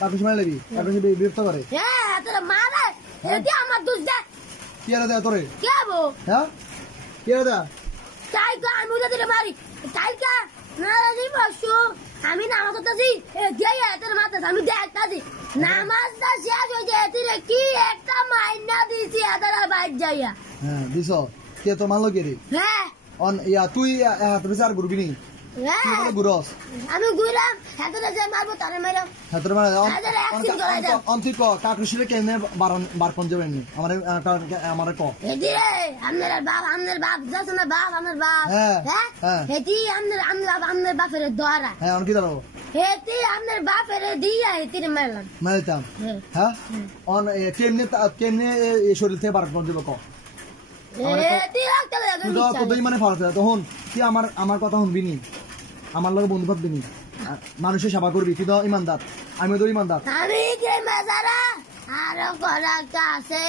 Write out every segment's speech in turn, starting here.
কাকুশি মারে লাগি কাকুশি বিরক্ত করে হ্যাঁ তোরা মারে এটি আমার দোষ দে কি আর দেয় তোরে কে বো হ্যাঁ কি আর দেয় তাই কা আমি ওদের মারি তাই কা না রে বসু আমি নামাজ পড়তাছি গিয়ে তোর মাথা আমি দেখতাছি নামাজটা শেষ হয়ে যায় তুই কি একটা মাইনা দিছি আদারা বাইর যাইয়া হ্যাঁ দিছ কে তো মানলো কে রে হ্যাঁ অন ইয়া তুই তুমি আর গুরবি নি তুই বলে গুরস আমি গুইলাম হাতরে যে মারবো তারে মারলাম হাতরে মারা অন্তিক কাকুশিরে কেনে বার কোন যাবেন নি আমারে ক এদিরে আপনার বাপ যাচ্ছে না বাপ আমার বাপ হ্যাঁ এটি আপনার বাপের দোয়ারা হ্যাঁ অন কি দাও এটি আপনার বাপের দিয়া এটিরে মারলাম মারতাম হ্যাঁ অন কেমনে এই শরীর থেকে বার কোন যাবে ক এটি রাখতে লাগে তো দুই মানে ফালতু তখন তুই আমার কথা শুনবি নি আমার লগে বন্ধু ভাববি নি মানুষের সেবা করবি তুই তো ইমানদার আমি তো ইমানদার আমি কে মাজারা আর করাটা আছে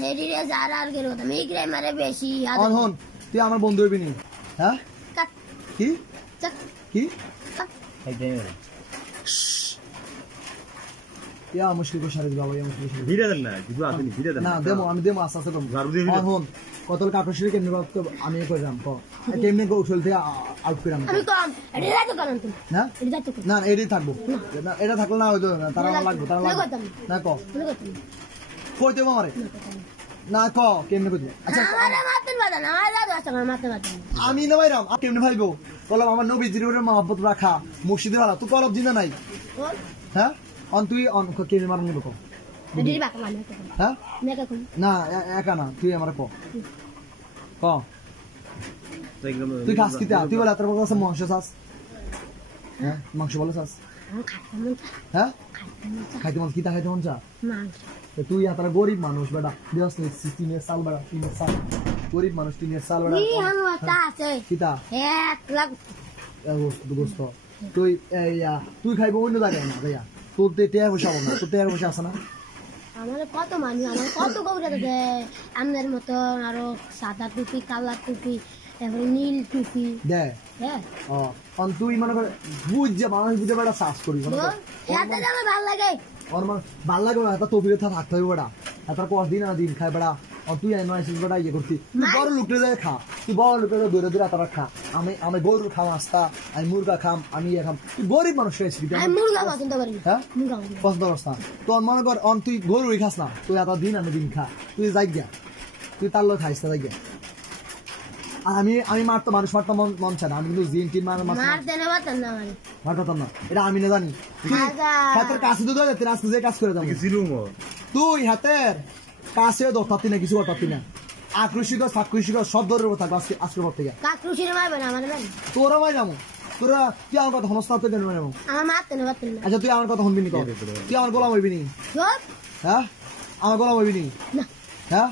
হেরিরে যারা আর গেল আমি কে মারে বেশি হন তুই আমার বন্ধু হইবি নি হ্যাঁ কি কি ইয়া মুশকিল কো সারে বাবা ইয়া মুশকিল ভিড়ে দেন না কিছু আছে নি ভিড়ে দেন না আমি দেবো আস্তে আস্তে হন কতল কাকুশিরে কেমনে ভাবতো আমি কইরাম ক কেমনে কৌশল থেকে আউট কইরাম আমি কম এটা তো করেন তুমি না এটা তো না এটাই থাকবো না এটা থাকলে না হইতো না তারা লাগবে না ক কইতে আমারে না ক কেমনে কইতে আচ্ছা আমারে মারতেন বাদা না আমার দাদা আছে আমার মারতে আমি না ভাইরাম কেমনে ভাইবো কলম আমার নবীজির উপরে মহব্বত রাখা মুর্শিদের ভালো তুই কলব জিনা নাই হ্যাঁ অন তুই অন কেমনে মারন নিব ক হ্যাঁ না একা না তুই আমার ক তুই খাস কিতা তুই বলে তোর কাছে মাংস চাস হ্যাঁ মাংস বলে চাস হ্যাঁ খাইতে মন কিতা খাইতে মন চা তুই এতটা গরিব মানুষ বেটা দিবস নি 3 সাল বেটা 3 সাল গরিব মানুষ 3 সাল বেটা কিতা 1 লাখ দোস্ত তুই তুই খাইবো অন্য জায়গায় না ভাইয়া তোর টেয়া বসে না তোর টেয়া বসে আছে না আমার কত মানুষ আমার কত গৌরা দেয় আপনার মতন আরো সাদা টুপি কালা টুপি তারপরে নীল টুপি দেয় তুই মনে কর বুঝ যে মানুষ বুঝে বেড়া চাষ করি আমার ভাল লাগে ভাল লাগে না টপির থাকতে হবে বেড়া এত কদিন না দিন খায় বেড়া তুই নয়সিস বেড়া ইয়ে করতি তুই বড় লোকটা যায় খা তুই বড় লোকের দূরে দূরে তারা খা আমি গরু খাম আস্তা আমি মুরগা খাম আমি ইয়ে খাম তুই গরিব মানুষ হয়েছিস হ্যাঁ পছন্দ করছ না তোর মনে কর তুই গরুই খাস না তুই এত দিন আমি দিন খা তুই যাই গিয়া তুই তার লোক খাইস না যাই গিয়া আর আমি মারতো মানুষ মারতো মন চায় না আমি কিন্তু জিন টিন মারতাম না এটা আমি না জানি হাতের কাছে তো আজকে যে কাজ করে যাবো তুই হাতের কাছে ধরতাতি না কিছু করতাতি না আক্রোশিক সাক্রোশিক সব ধরে থাকবো আজকে পর থেকে তোরা ভাই যাবো তোরা তুই আমার কথা হনস্তা তো কেন যাবো আচ্ছা তুই আমার কথা শুনবি নি তুই আমার গোলাম হইবি নি হ্যাঁ আমার গোলাম হইবি নি হ্যাঁ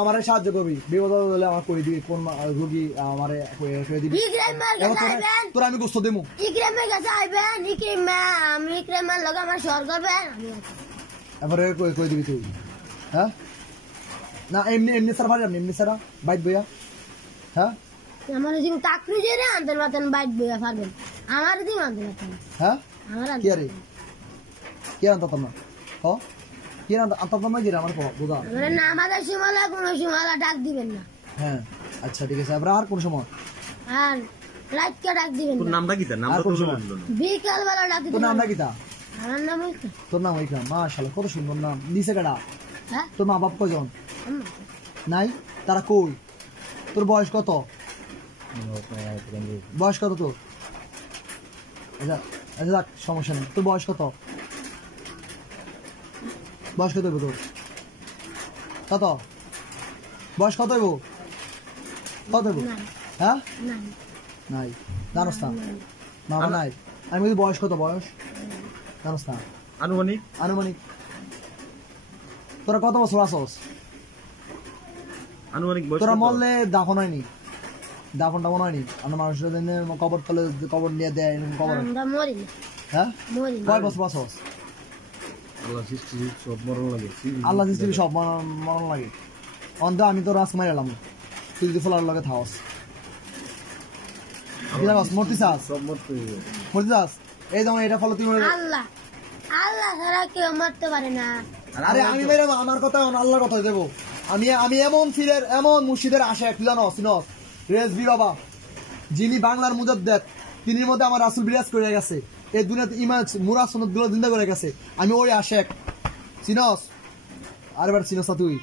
আমার সাহায্য করবি বিপদ হলে আমার করে দিবি কোন রোগী আমারে করে দিবি তোরা আমি গোস্ত দেবো এবারে কই দিবি তুই হ্যাঁ না এমনি স্যার ভাই এমনি স্যার বাইট বইয়া হ্যাঁ আমার জিম টাকরু যে রে আনতেন বাতেন বাইট বইয়া পারবেন আমার জিম আনতেন বাতেন হ্যাঁ আমার কি আরে কি আনতাম না হ কি আনতাম না কি আমার বুঝা মানে নামাজের সময় কোন সময় ডাক দিবেন না হ্যাঁ আচ্ছা ঠিক আছে আমরা আর কোন সময় আর রাত কে ডাক দিবেন তোর নামটা কি? নাম তো বললো বিকাল বেলা ডাক দিবেন। তোর নামটা কি? আমার নাম ওইটা। তোর নাম ওইটা? মাশাআল্লাহ কত সুন্দর নাম। নিচে কাটা? হ্যাঁ। তোর মা বাপ কয়জন? নাই? তারা কই? তোর বয়স কত? বয়স কত তোর? আচ্ছা আচ্ছা সমস্যা নেই। তোর বয়স কত? বয়স কত তোর? কত? বয়স কত হইব? কত হইব? হ্যাঁ? নাই। জানোস না? মামা নাই। আমি বলছি বয়স কত? বয়স জানোস না? আনুমানিক? আনুমানিক। তোরা কত বছর আসস? আনুমানিক বয়স তোরা মরলে দাফন হয়নি? দাফন টাফন হয়নি? আমরা মানুষের জন্য কবর তলে কবর নিয়ে দেয় কবর। আমরা মরি না। হ্যাঁ? মরি। কয় বছর আসস? আল্লাহ সৃষ্টি সব মরণ লাগে। আল্লাহ সৃষ্টি সব মরণ লাগে। অন্ত আমি তো রাস মারি এলাম। তুই যদি ফলার লগে থাকস। মরতে চাস? সব মরতে মরতে চাস? এই যেমন এটা ফলো তুই আল্লাহ আল্লাহ আল্লাহ ছাড়া কেউ মারতে পারে না। আরে আমি মেরে আমার কথা আল্লাহর কথা দেবো। আমি এমন ফিরের এমন মুর্শিদের আশা সিনস রেজবি বাবা যিনি বাংলার মুজাদ্দেদ, তিনির মধ্যে আমার রাসূল বিরাজ করে গেছে, এই দুনিয়াতে ইমান মুরাদ সনদ গুলো জিন্দা করে গেছে। আমি ওই আশেক সিনস আরেবার সিনস তুই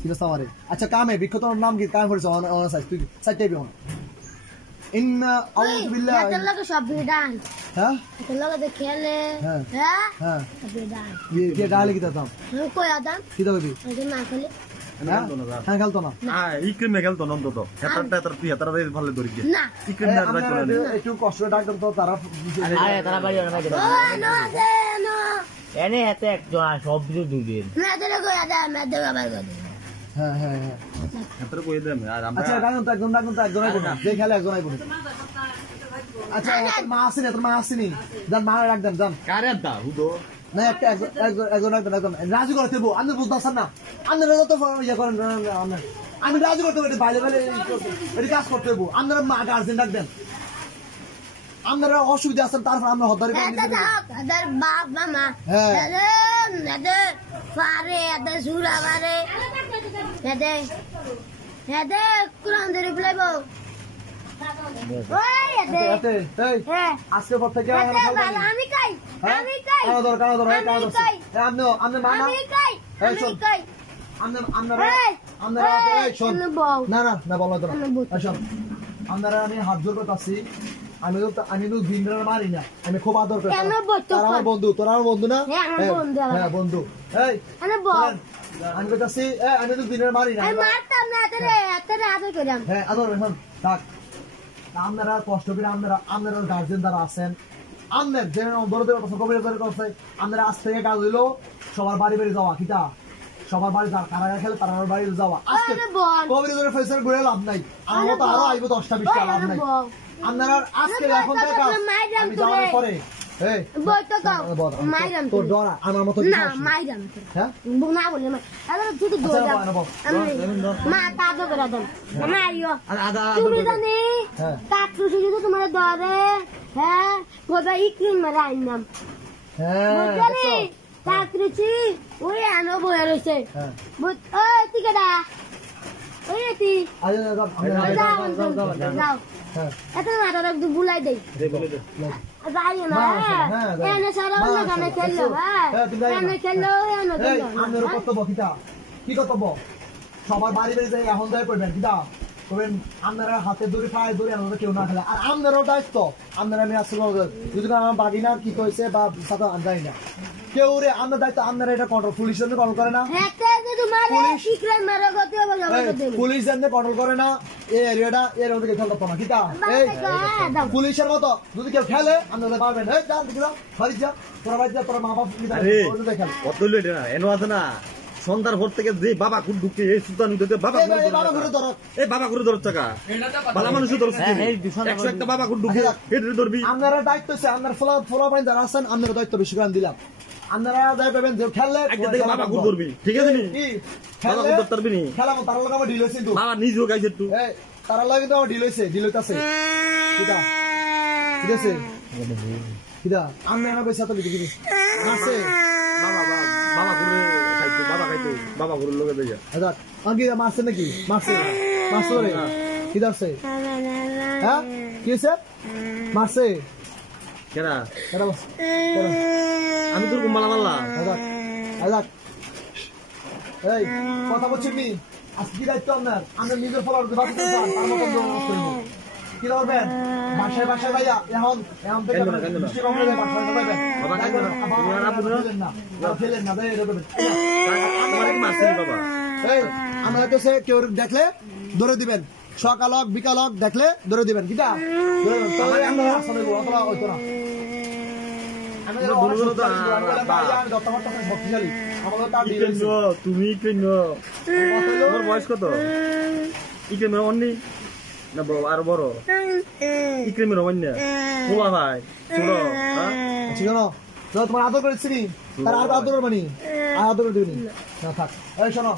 সিনস আমারে। আচ্ছা কামে বিখ্যাত নাম কি কামে পড়ছ অনাসাইজ তুই সাইটাই বিহন ইন্না আউযু বিল্লাহি এত লোক সব বিদান হ্যাঁ এত লোক যে খেলে হ্যাঁ হ্যাঁ হ্যাঁ সব বিদান ये डाले की था কই আদান किधर भी ওই না খেলে হ্যাঁ খেলতো না ইক্রিমে খেলতো না অন্তত হেতার তুই হেতার ভালো ধরি না ইক্রিম না রাখতো না একটু কষ্ট ডাক্তার তো তারা আরে তারা বাড়ি অনেক ও নো আছে নো এনে হাতে একজন সব কিছু দুদিন না দেলে কই আদান না দেবা বাই করে হ্যাঁ হ্যাঁ হ্যাঁ হেতার কই দেন আর আমরা আচ্ছা একজনই করুন যে খেলে একজনই করুন। আচ্ছা মা আসেনি তোর মা আসেনি যান মা রাখ দেন যান কারে দা হুদো না একটা একজন রাজু করতে দেবো আপনি বুঝতে পারছেন না আপনারা যত ইয়ে করেন আমি রাজু করতে পারি বাইরে বাইরে এটা কাজ করতে দেবো আপনারা মা গার্জেন ডাক দেন। আপনারা অসুবিধা আছেন তারপর আমরা হতারি এটা দাও আদার বাপ মামা হ্যাঁ। এদে পারে এদে সুরা পারে এদে এদে কুরআন ধরে বলাইবো ওই এদে হ্যাঁ আজকে পর থেকে এদে ভালো আমি কাই আমি কাই আপনি মামা আমি কাই এই আমি শোন। কাই আপনারা শোন বউ না না না বলো তো আমি বলছি। শোন আপনারা আমি হাত জোর করতেছি আমি তো দিনরাত মারি না আমি খুব আদর করি কেন বলছো? তোরা আমার বন্ধু না হ্যাঁ, আমার বন্ধু আমার। হ্যাঁ বন্ধু এই আমি বউ আমি কইতাছি আমি তো দিনরাত মারি না আমি মারতাম না এতরে আদর করিলাম হ্যাঁ আদর এখন থাক আপনারা কষ্ট করে আপনারা গার্জেন দ্বারা আছেন আপনার যে দরদের কথা কবির দরের কথা আপনারা আজ থেকে কাজ হইলো সবার বাড়ি বাড়ি যাওয়া কিটা সবার বাড়ি কারা খেলে তারা বাড়ি যাওয়া আজকে আরে বোন। কবির দরের ফেসের ঘুরে লাভ নাই আমার তো আরো আইবো 10টা 20টা লাভ নাই বউ। আপনারা আজকে আরে এখন বউ, থেকে কাজ মাইরাম আমি তোরে। যাওয়ার পরে এই বই তো দাও বল, মাইরাম তোর ডরা আমার মতো কি না সমস্যা? মাইরাম হ্যাঁ না বলে মা আরে শুধু আচ্ছা, দৌড় বাবা, বাবা। মা তা তো করে দেন মারিও আর আদা তুমি জানি হ্যাঁ। কাটু যদি তোমার ধরে হ্যাঁ গোবা ইক্রিম মারা আইনাম হ্যাঁ বুঝলি দেখছো? কাটুছি ওই আনো বয়ে রইছে হ্যাঁ বুঝ ওই টিকেটা ওই এতি আরে যাও হ্যাঁ এত মাথা রাখ বুলাই দেই যাইও না হ্যাঁ, যাই। এনে সারা মা, অন্য গানে খেললো হ্যাঁ হ্যাঁ, তুমি যাইও না। এনে খেললো এনে এই খেললো আপনার কর্তব্য কিটা কি কর্তব্য সবার বাড়ি বাড়ি যাই এখন যাই করবেন কিটা করবেন আপনারা হাতে দড়ি পায়ে দড়ি আমাদের কেউ না খেলে আর আপনারও দায়িত্ব আপনারা আমি আসলে যদি আমার বাগিনা কি কইছে বা সাথে জানি না কেউ রে আপনার দায়িত্ব আপনারা এটা কন্ট্রোল পুলিশ জন্য কন্ট্রোল করে না হ্যাঁ যদি মারে পুলিশ- ইক্রিম মারা গতি হবে এই, জবাব দেব পুলিশ জন্য কন্ট্রোল করে না এই এরিয়াটা এর মধ্যে খেলতে পারতো না কিটা এই পুলিশের মতো যদি কেউ খেলে আপনারা পারবেন এই যা দিকে যাও বাড়ি যা তোরা বাড়ি যা তোরা মা বাপ আরে খেল কত লইলে না এনো আছে না সন্ধ্যার ভোর থেকে যে বাবা কুট ঢুকে এই সুলতান উঠে বাবা এই বাবা ঘুরে ধরো এই বাবা করে ধরছ টাকা বালা মানুষ ধরছ হ্যাঁ, এই দূষণ 100 একটা বাবা কুট ঢুকে হেডে ধরবি আপনারা দায়িত্ব আছে আপনার ফলা পাইন যারা আছেন আপনারা দায়িত্ব বেশি করে দিলাম আপনারা যাই পাবেন যে খেললে একটা থেকে বাবা কুট ধরবি ঠিক আছে নি কি বাবা খেললে কুট ধরবি নি খেলা তার লগে আমার ডিল হইছে কিন্তু বাবা নিজেও গাইছে একটু এই তার লগে কিন্তু আমার ডিল হইতাছে কিটা ঠিক আছে কিটা আমি আমার পয়সা তো দিতে দিবি আছে বাবা করে খাইতো বাবা করে লগে দেয়া আচ্ছা আগে মারছে নাকি মারছে রে কি দাসে হ্যাঁ কি হইছে মারছে কেনা কেডা বস কেডা আমি তোর মালা মারলা আজাক এই কথা বলছি নি আজকে কি দায়িত্ব আপনার নিজের ফলার বাকি তার মতো কি করবেন বাসায় ভাইয়া এখন থেকে বৃষ্টি কমলে বাসায় যাবেন বাবা কান্দো না তুমি আর আপু না ফেলেন না যাই এরকম তোমার কি মারছিস বাবা এই আমরা কাছে কেউ দেখলে ধরে দিবেন সকাল হোক বিকাল হোক দেখলে ধরে দিবেন কিটা ধরে আমরা আসলে অতলা হইতো না আমি শক্তিশালী আমাদের তার ডিল হইছে তুমি কেন তোমার বয়স কত ইক্রিমের অন্যি না বড় আর বড় ইক্রিমের অন্য খোলা ভাই ছোট ঠিক না তো তোমার আদর করেছি তার আর আদর করবানি আর আদর করে দিবি না থাক এই শোনো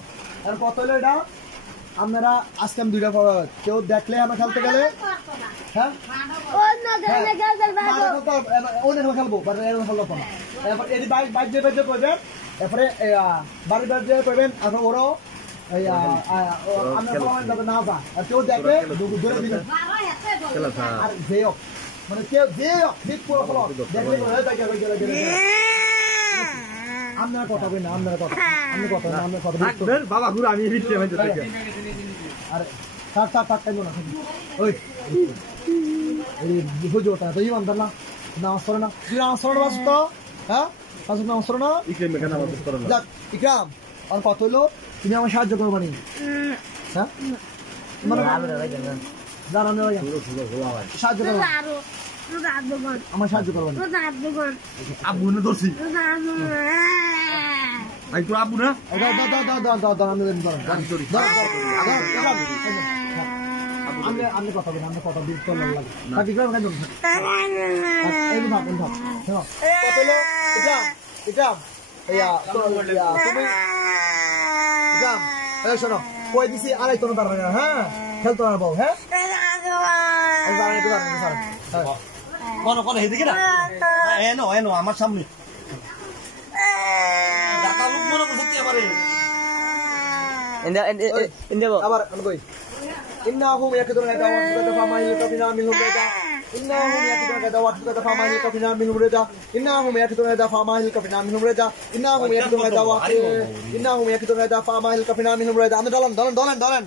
আর কত হলো এটা আপনারা আজকে আমি 2টা কেউ দেখলে আমরা খেলতে গেলে হ্যাঁ অন্য ধরনের খেলতে পারবো অন্য খেলবো এরকম খেলবো না এরপর এটি বাইক যে করবেন এরপরে বাড়ি যে করবেন আপনার ওরাও আমরা না যা আর কেউ দেখলে ধরে দিবেন আর যে হোক মানে কেউ যে হোক ঠিক পুরো ফলো দেখলে আপনারা কথা বলেন না আপনারা কথা আপনি কথা না আপনার কথা থাকবেন বাবা ঘুরে আমি দিচ্ছি আমি দেখে আরে থাক টাইম না ওই এই হুজুরটা তো ইমানদার না নামাজ পড়ে না তুই নামাজ পড়ে না বাস তো হ্যাঁ বাস নামাজ পড়ে না ইকরাম এখানে নামাজ পড়ে না যাক ইকরাম আর কত হলো তুমি আমার সাহায্য করো মানে হ্যাঁ মানে জানানো সাহায্য করো আমার সাহায্য করো আব্বু না দোষী আই তো আব্বু না আমি কথা বলি আমরা কথা দিতে লাগে শোনো কই দিছি আড়াই কোনো পারবে না হ্যাঁ খেলতে পারবো হ্যাঁ কোন হেদিকে না এনো আমার সামনে ডাকা লোক মনে করতে পারে আবার কই innahum yakiduna da'wat fa ma yakiduna minhum rida innahum yakiduna da'wat fa ma yakiduna minhum rida innahum yakiduna da fa ma yakiduna minhum rida innahum yakiduna da'wat innahum yakiduna da fa ma yakiduna minhum rida আমরা দলেন